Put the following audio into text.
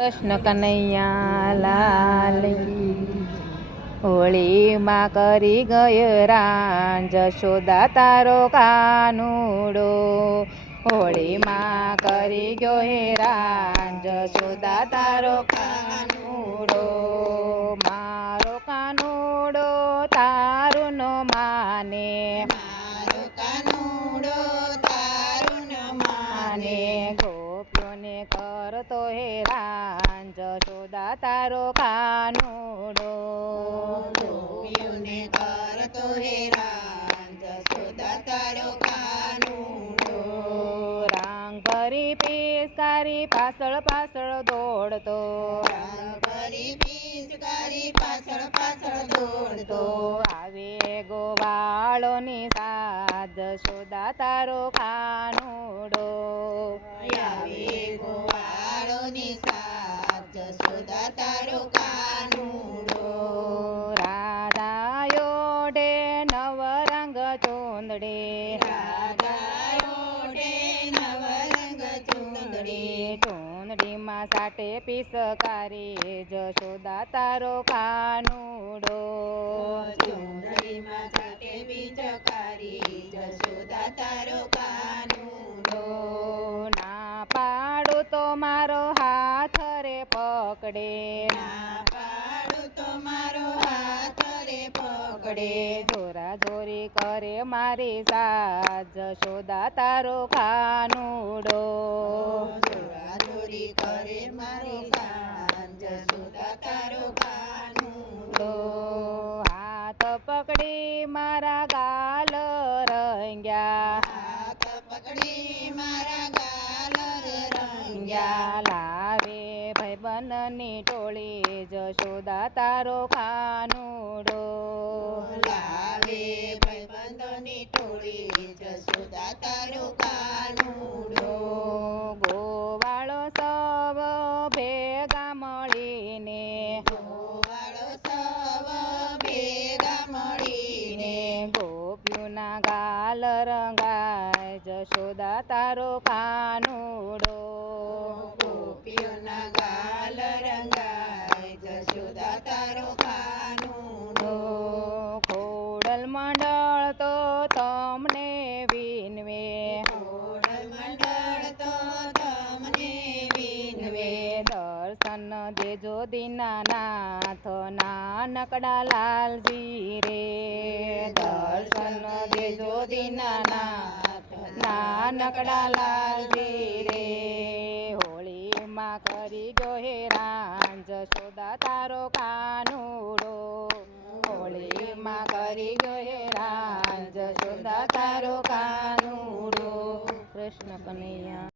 કૃષ્ણ કનૈયા લાલ કી હોળીમાં કરી ગયો રાન જશોદા તારો કાનુડો હોળીમાં કરી ગયો હેરાન જશોદા તારો કાનુડો મારો કાનુડો તારું નો માને મારો કાનુડો તારું ન માને ગોપીઓને કરતો હેરાન જશોદા તારો કાનુડો ગોપીઓને કરતો હેરાન જશોદા તારો કાનુડો રાંગ ભરી પિચકારી પાછળ પાછળ દોડતો કરી પિચકારી પાછળ પાછળ દોડતો આવે ગોવાળોની સાથ જશોદા તારો કાનુડો આવે ગોવાળોની સાથ જશોદા તારો કાનુડો રાધાયો ડે નવરંગ ચોંદડે રાધાયોડે નવરંગ ચૂંદડી ચોંદડીમાં સાટે પિસકારી જશોદા તારો કાનુડો ચૂંદડીમાં ચાટે બીજકારી જશોદા તારો કાનુડો ના પાડું તો મારો હાથ રે પકડે ના પાડું તો મારો હાથ રે પકડે જોરા જોરી કરે મારી સાથ જશોદા તારો કાનુડો જોરાજોરી કરે મારી સાન જશોદા તારો કાનુડો હાથ પકડી મારા ગાલ રંગ્યા હાથ પકડી મારા ગાલ રંગ્યા ગયા લાવે ભાઈબંધની ટોળી જશોદા તારો કાનુડો લાવે ભાઈબંધોની ટોળી જશોદા તારો કાનુડો ગોવાળો સવ ભેગા મળીને ગોવાળો સવ ભેગા મળીને ગોપીઓના ગાલ રંગાય જશોદા તારો કાનુડો ગોપીઓના ગાલ રંગાય જશોદા તારો કાનુડો ખોડલ મંડળ તો તમને વિનવે ખોડલ મંડળ તો તમને વિનવે દર્શન દેજો દીનાનાથ નાનકડા લાલજી રે દર્શન દેજો દીનાનાથ નાનકડા લાલજી રે હોળીમાં કરી ગયો હેરાન જશોદા તારો કાનુડો હોળીમાં કરી ગયો હેરાન જશોદા તારો કાનુડો કૃષ્ણ કનૈયા